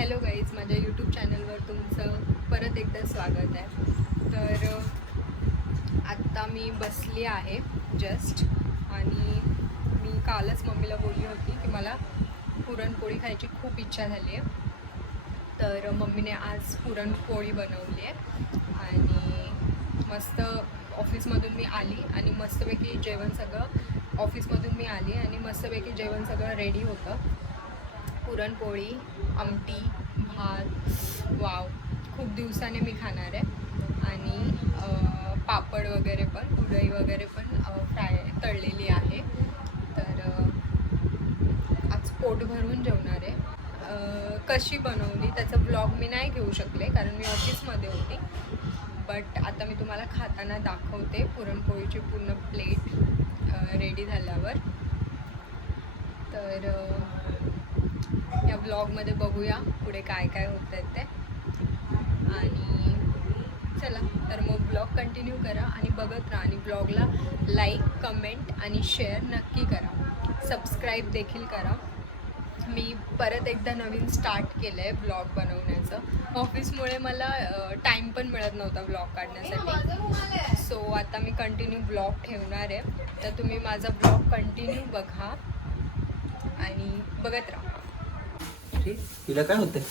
Hello guys माझ्या YouTube चॅनलवर तुमचं परत एकदा स्वागत आहे. तर आत्ता मी बसली आहे जस्ट आणि मी कालच मम्मीला बोलली होती की मला पुरणपोळी खायची खूप इच्छा झाली आहे. तर मम्मीने आज पुरणपोळी बनवली आहे. आणि मस्त ऑफिसमधून मी आली आणि मस्तपैकी जेवण सगळं ऑफिसमधून मी आली आणि मस्तपैकी जेवण सगळं रेडी होतं. पुरणपोळी आमटी भात. वाव. खूप दिवसाने मी खाणार आहे. आणि पापड वगैरे पण उडई वगैरे पण फ्राय तळलेली आहे. तर आज पोट भरून जेवणार आहे. कशी बनवली त्याचा ब्लॉग मी नाही घेऊ शकले कारण मी ऑफिसमध्ये होती. बट आता मी तुम्हाला खाताना दाखवते पुरणपोळीची पूर्ण प्लेट रेडी झाल्यावर. तर या ब्लॉगमध्ये बघूया पुढे काय काय होत आहेत ते. आणि चला तर मग ब्लॉग कंटिन्यू करा आणि बघत राहा. आणि ब्लॉगला लाईक कमेंट आणि शेअर नक्की करा. सबस्क्राईब देखील करा. मी परत एकदा नवीन स्टार्ट केलं आहे ब्लॉग बनवण्याचं ऑफिसमुळे मला टाईम पण मिळत नव्हता ब्लॉग काढण्यासाठी. सो आता मी कंटिन्यू ब्लॉग ठेवणार आहे. तर तुम्ही माझा ब्लॉग कंटिन्यू बघा. आणि बघत राहा. तिला काय होतंय?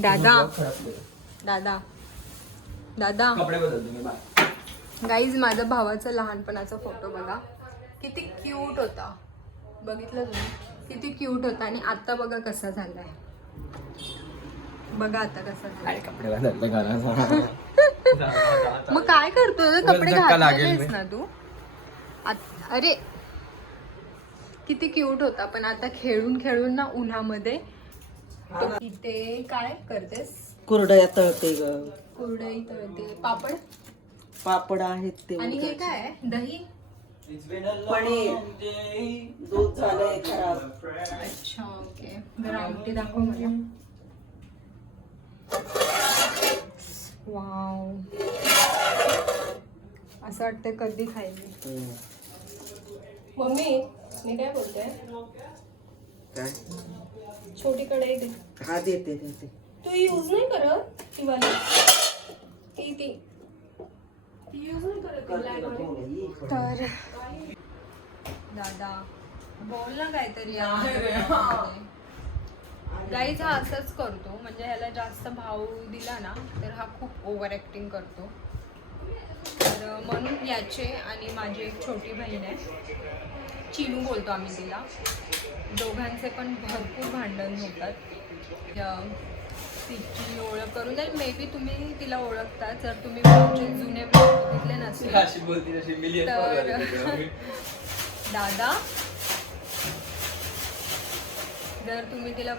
दादा. दादा. दादा. कपडे बदलतो मी बाय. गाईज माझ्या भावाचा लहानपणाचा फोटो बघा. किती क्यूट होता. बघितलं तुम्ही? किती क्यूट होता आणि आता बघा कसा झालाय. बघा आता कसा झालाय. कपडे बदलते घराचा मग काय करतो? कपडे मी. ना तू? अरे. किती क्यूट होता पण आता खेळून खेळून ना उन्हामध्ये तो इथे काय करतेस? कुरडया तळते ग. कुरडई तळते. पापड? पापड आहेत ते आणि हे काय आहे? दही? पनीर. दूध झालंय खराब अच्छा ओके. जरा आमटी दाखव मला. वाव. असं वाटतं कधी खायली मम्मी मी काय बोलते? काय? छोटी कढई दे हा देते देते तू यूज नाही करत ती वाली ती ती. ती यूज नाही करत ती black वाली? तर दादा बोल ना काहीतरी गाईज हा. असंच करतो. म्हणजे ह्याला जास्त भाव दिला ना तर हा खूप ओव्हर ॲक्टिंग करतो. तर म्हणून याचे आणि माझी एक छोटी बहीण आहे. चिनू बोलतो आम्ही तिला. दोघांचे पण भरपूर भांडण होतात. तिची ओळख करून द्याल? मे बी तुम्ही तिला ओळखता. जर तुम्ही जुने ब्लॉग बघितले नसतील. तर- दादा? जर तुम्ही तिला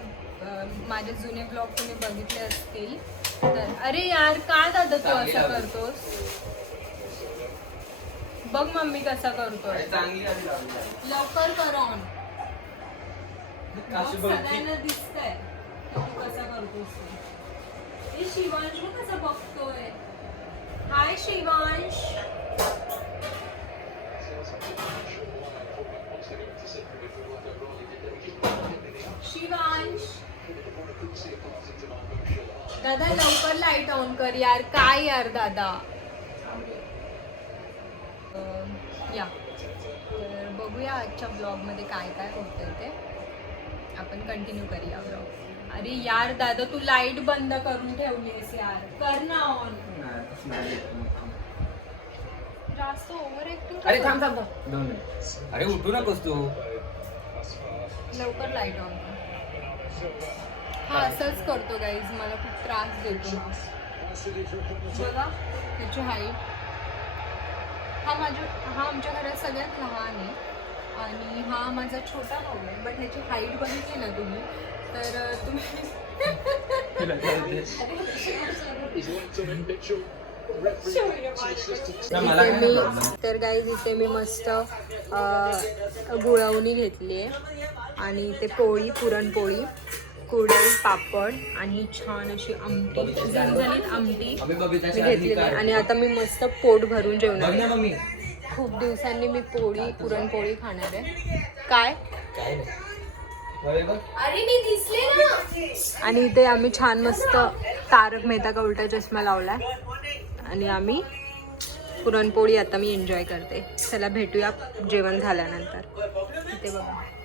माझे जुने ब्लॉग तुम्ही बघितले असतील तर अरे यार काय दादा तू असं करतोस? बघ मम्मी कसा करतोय. चांगली आधी लावली. लवकर कर बोलती सगळ्यांना दिसतंय. की तू कसा करतोस ते. ए शिवांश बघ कसा बघतोय? हाय शिवांश. शिवांश. दादा लवकर लाइट ऑन कर यार. काय यार दादा? या. तर बघूया आजच्या ब्लॉगमध्ये काय काय होतंय ते. आपण कंटिन्यू करूया ब्लॉग अरे यार दादा तू लाइट बंद करून ठेवलीस यार. कर ना ऑन जास्त ओव्हर अरे थांब थांब थांब. दोन मिनिट. अरे उठू नकोस तू. लवकर लाइट ऑन कर. हा असंच करतो गाईज मला खूप त्रास देतो. बघा त्याची हाईट हा माझ्या हा आमच्या घरात सगळ्यात लहान आहे. आणि हा माझा छोटा भाऊ आहे. बट ह्याची हाईट बघितली ना तुम्ही तर तुम्ही तर गाईज इथे मी मस्त अ, गुळवणी घेतली आहे. आणि ते पोळी पुरणपोळी. कुरडई पापड आणि छान अशी आमटी झणझणीत आमटी मी घेतलेली आहे आणि आता मी मस्त पोट भरून जेवणार आहे. खूप दिवसांनी मी पोळी पुरणपोळी खाणार आहे. काय? काय नाही. बघ, बघ. अरे मी दिसले ना. आणि इथे आम्ही छान मस्त तारक मेहता का उलटा चष्मा लावलाय. आणि आम्ही पुरणपोळी आता मी एन्जॉय करते. चला भेटूया जेवण झाल्यानंतर. इथे बघा.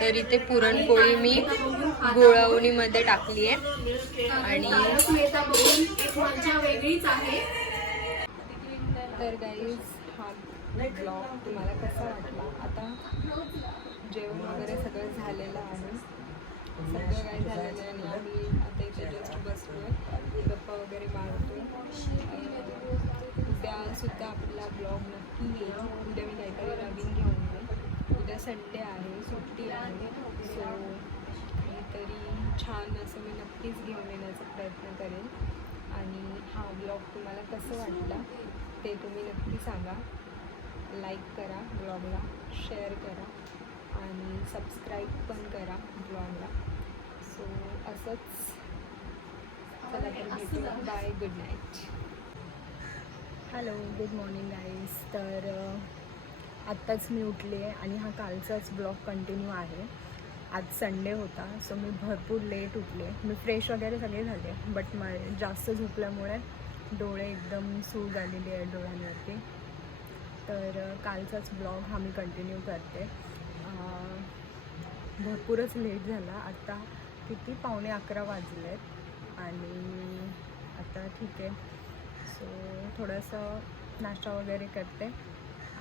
तर इथे पुरणपोळी मी गुळवणीमध्ये टाकली आहे. आणि तर गाईज हा ब्लॉग तुम्हाला कसा वाटला? आता जेवण वगैरे सगळं झालेलं आहे. सगळं काय झालेलं आहे आणि आम्ही आता इथे जस्ट बसलोय. गप्पा वगैरे मारतो उद्यासुद्धा आपला ब्लॉग नक्की येईल उद्या मी काहीतरी नवीन घेऊन उद्या संडे आहे सुट्टी आहे. सो तरी छान असं मी नक्कीच घेऊन येण्याचा प्रयत्न करेन. आणि हा ब्लॉग तुम्हाला कसं वाटला ते तुम्ही नक्की सांगा. लाईक करा ब्लॉगला शेअर करा. आणि सबस्क्राईब पण करा ब्लॉगला सो असंच. चला तर भेटूया bye good night hello good morning guys तर आत्ताच मी उठले आणि हा कालचाच ब्लॉग कंटिन्यू आहे. आज संडे होता सो मी भरपूर लेट उठले मी फ्रेश वगैरे सगळे झाले बट म जास्त झोपल्यामुळे डोळे एकदम सूज आलेली आहे डोळ्यांवरती. तर कालचाच ब्लॉग हा मी कंटिन्यू करते. भरपूरच लेट झाला. आत्ता किती? पावणे अकरा वाजले आहेत. आणि आता ठीक आहे. सो थोडंसं नाश्ता वगैरे करते.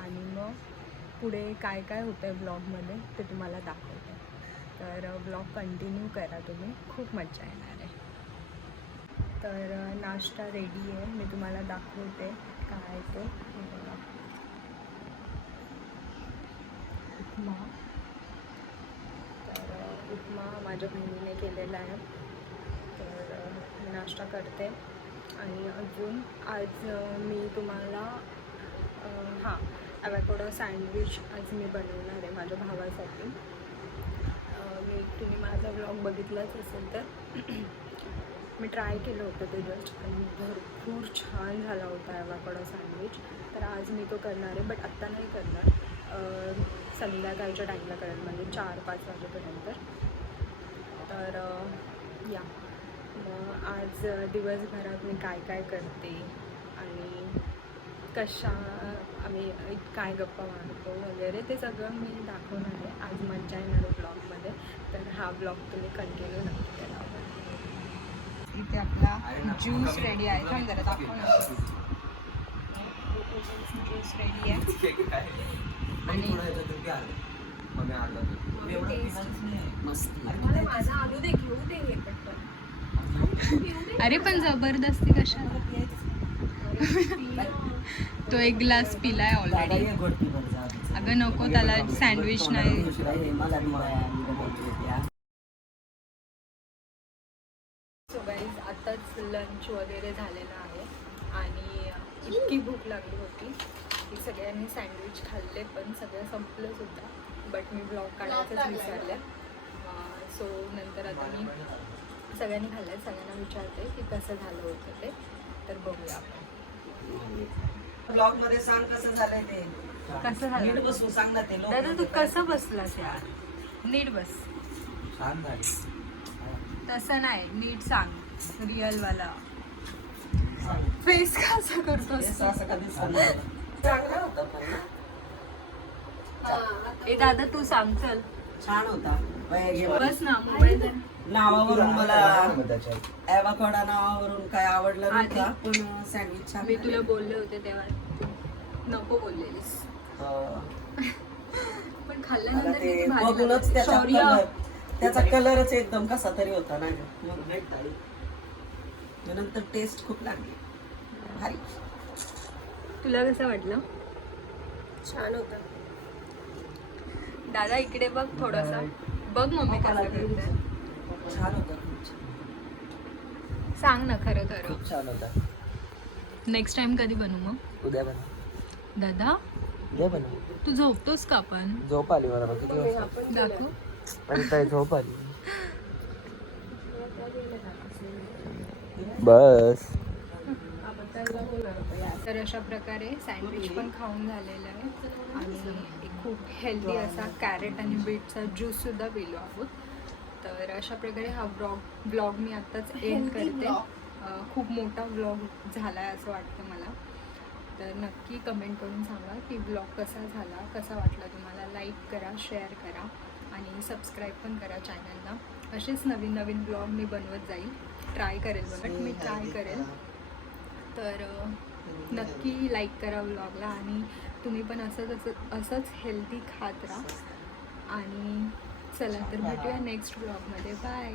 आणि मग पुढे काय काय होतं आहे ब्लॉगमध्ये ते तुम्हाला दाखवते. तर ब्लॉग कंटिन्यू करा तुम्ही. खूप मजा येणार आहे. तर नाश्ता रेडी आहे. मी तुम्हाला दाखवते काय ते. बघा. उपमा. तर उपमा माझ्या बहिणीने केलेला आहे. तर नाश्ता करते. आणि अजून आज मी तुम्हाला सँडविच आज मी बनवणार आहे माझ्या भावासाठी. मी तुम्ही माझा ब्लॉग बघितलाच असेल तर. मी ट्राय केलं होतं ते जस्ट आणि भरपूर छान झाला होता ॲवॅकोडो सँडविच तर आज मी तो करणार आहे बट आत्ता नाही करणार. संध्याकाळच्या टाईमला करेन म्हणजे चार पाच वाजेपर्यंत. तर या. मग आज दिवसभरात मी काय काय करते आणि कशा आम्ही काय गप्पा मारतो वगैरे ते सगळं मी दाखवणार आहे आज मज्जा येणार ब्लॉगमध्ये. तर हा ब्लॉग तुम्ही कंटिन्यू नक्की करा. इथे आपला ज्यूस रेडी आहे. थांब जरा दाखव ना. ज्यूस रेडी आहे. आणि अरे पण जबरदस्ती कशा तो एक ग्लास पिलाय ऑलरेडी अगं नको त्याला सँडविच नाही. आताच लंच वगैरे झालेलं आहे. आणि इतकी भूक लागली होती की सगळ्यांनी सँडविच खाल्ले पण सगळं संपलं सुद्धा. बट मी ब्लॉग काढायचंच विसरले. सो नंतर आता मी सगळ्यांनी खाल्लं सगळ्यांना विचारते की कसं झालं होतं ते. तर बघूया आपण. ब्लॉगमध्ये सांग कसं झालंय ते. कसं नीट झालं बसून सांग ना ते लोक. दादा तू कसं बसलास यार? नीट बस. छान झाली तसं नाही नीट सांग. रिअल वाला. फेस कसं करतोस असं असं कधीच सांगणार नाही. चांगलं होतं पण ना. ए दादा तू सांग चल. छान होता. बाया घे बरं. बस ना मोबाईल. नावावरून मला ॲवाकोडा नावावरून काय आवडलं आधी. नव्हतं. पण सँडविच छान मी. तुला बोलले होते तेव्हा नको बोललेलीस. अं, पण मला खाल्ल्यानंतर ते किती भारी बघूनच लागलं. त्याचा शौर्य कलर त्याचा कलरच एकदम कसा तरी होता ना ग. मग मग नंतर टेस्ट खूप लागली. भारी. तुला कसं वाटलं? छान होता. दादा इकडे बघ थोडसा. बघ मम्मी कसं करते छान होता खूप छान. सांग ना खरं खरं खूप छान होता. नेक्स्ट टाइम कधी बनवू मग? उद्या बनव. दादा? उद्या बनव. तू झोपतोस का पण? झोप आली मला बघ किती वाजता? दाखव. आणि झोप आली. बस. तर अशा प्रकारे सँडविच पण खाऊन झालेलं आहे. आणि एक खूप हेल्दी असा कॅरेट आणि बीटचा ज्यूससुद्धा पिलो आहोत. तर अशा प्रकारे हा ब्लॉग ब्लॉग मी आत्ताच एंड करते. खूप मोठा ब्लॉग झाला आहे असं वाटतं मला. तर नक्की कमेंट करून सांगा की ब्लॉग कसा झाला कसा वाटला तुम्हाला. लाईक करा शेअर करा आणि सबस्क्राईब पण करा चॅनलला असेच नवीन नवीन ब्लॉग मी बनवत जाईल. ट्राय करेल बघा मी ट्राय करेल. तर नक्की लाईक करा व्लॉगला आणि तुम्ही पण असंच असं असंच हेल्दी खात राहा. आणि चला तर भेटूया नेक्स्ट ब्लॉगमध्ये बाय